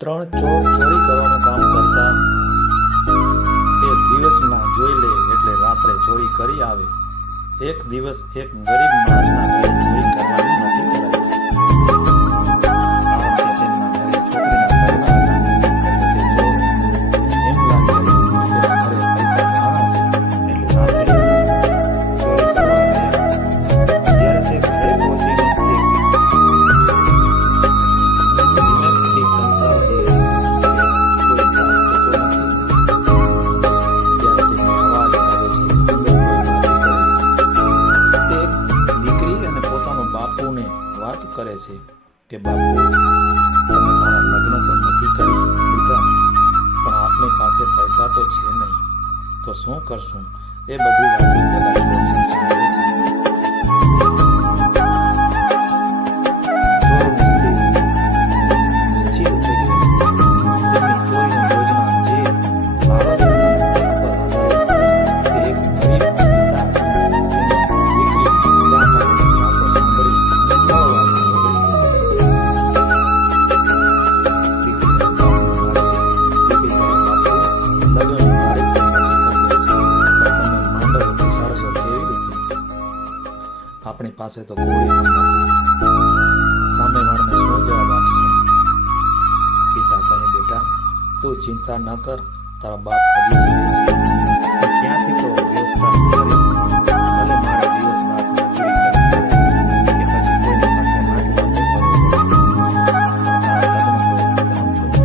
ત્રણ ચોર ચોરી કરવાનું કામ કરતા તે દિવસના જોઈ લે એટલે રાત્રે ચોરી કરી આવે. એક દિવસ એક ગરીબ માણસના ઘરે ચોરી કરવાનું નક્કી કરાયું. કારણ કે તેમના ઘરે છોકરીના લગ્ન હતા એટલે તે ચોરને એમ લાગી રહ્યું કે તેના ઘરે પૈસા ઘણા હશે એટલે રાત્રે ચોરી કરવા ગયા. જ્યારે તે ઘરે પહોંચીને તે ધીમેથી કંચાવ દે છે. કોઈ જાગતો તો નથી. ત્યારે તેનો અવાજ આવે છે. અંદર કોઈ વાતો કરે છે. તે દીકરી અને પોતાના બાપુને વાત કરે છે કે બાપુ, તમે મારા લગ્ન તો નક્કી કરી લીધા, પણ આપની પાસે પૈસા તો છે નહીં, તો શું કરશું? એ બધી વાતો પેલા ચોર સાંભળે છે. ચોર સ્થિર થઈ ગયો. તેમની ચોરીની યોજના જે લાલચ અને ભૂખ પર આધારિત તે એક ગરીબ પિતા અને તેની દીકરી નિરાશાની વાતો સાંભળી મળવામાં ઓગળી ગઈ. દીકરીને બાપની વાતચીત. દીકરી કહે, બાપુ, લગ્નની તારીખ તો નક્કી થઈ ગઈ છે, પણ તમે માંડવ બેસાડશો કેવી રીતે? આપણી પાસે તો ઘોડી પણ નથી. સામેવાળાને શું જવાબ આપશું? પિતા કહે, બેટા, તું ચિંતા ન કર, તારા બાપ હજી જીવે છે. હું ક્યાંથી તો વ્યવસ્થા કરીશ. ભલે મારે દિવસ રાત મજૂરી કરવી પડે કે પછી કોઈની પાસે હાથ લાંબો કરવો પડે, પણ તારા લગ્ન તો ધામધૂમથી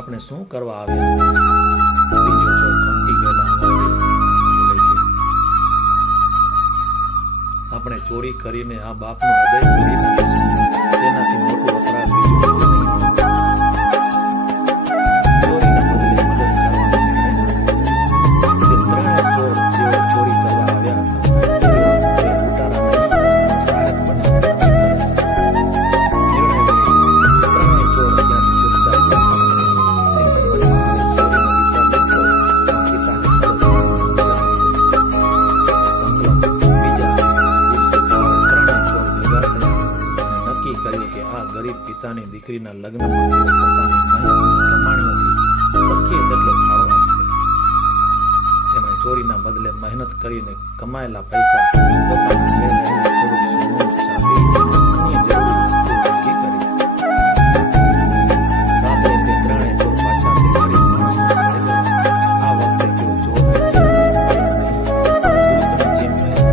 આપણે શું કરવા આવ્યા? બીજો ચોર ખમકી ગયેલા અવાજે બોલે છે, આપણે ચોરી કરીને આ બાપનું હૃદય તોડી નાખીશું. તેનાથી મોટું અપરાધ બીજું કોઈ નહીં. ચોરીના બદલે મદદ કરવાનો નિર્ણય નાખ્યો. તે ત્રણેય ચોર જેઓ ચોરી કરવા આવ્યા હતા તેઓ કોઈ લૂંટારા નહીં પણ સહાયક બનવાનું નક્કી કરે છે. નિર્ણય લે છે. ત્રણેય ચોર ત્યાંથી ચૂપચાપ પાછા ગરીબ પિતાની દીકરીના લગ્નમાં તેઓ પોતાની કમાણીઓથી શક્ય તેટલો ફાળો આપશે. તેમણે ચોરીના બદલે મહેનત કરીને કમાયેલા પૈસા પોતાના ઘરે રહેલું થોડું સોનું, ચાંદી અને અન્ય જરૂરી વસ્તુ ભેગી કરી. રાત્રે તે ત્રણેય ચોર પાછા તે ગરીબ માણસના ઘરે ગયા. આ વખતે તેઓ ચોરને છુપાયું નહીં, ગુપ્તની જેમ રહ્યા.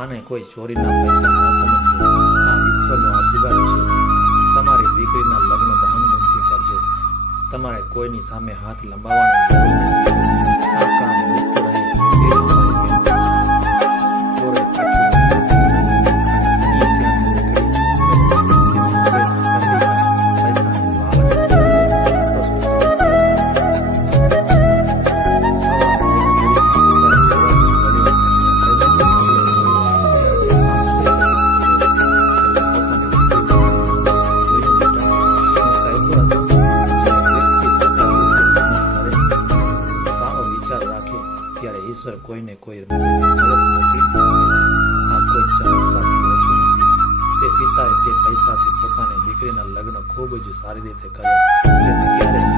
આને કોઈ ચોરીના પૈસા ના સમજજો. આ ઈશ્વરનો આશીર્વાદ છે. તમારી દીકરીના લગ્ન ધામધૂમથી કરજો. તમારે કોઈની સામે હાથ લંબાવવાની જરૂર નથી. આ કામ ગુપ્ત રહે એ જ અમારી વિનંતી છે. ચોરે પાછું ત્યારે ઈશ્વર કોઈને કોઈ મદદ મોકલી જ આપે છે. આ કોઈ ચમત્કારથી ઓછું નથી. તે પિતાએ તે પૈસાથી પોતાની દીકરીના લગ્ન ખૂબ જ સારી રીતે કર્યા. તેને ક્યારેય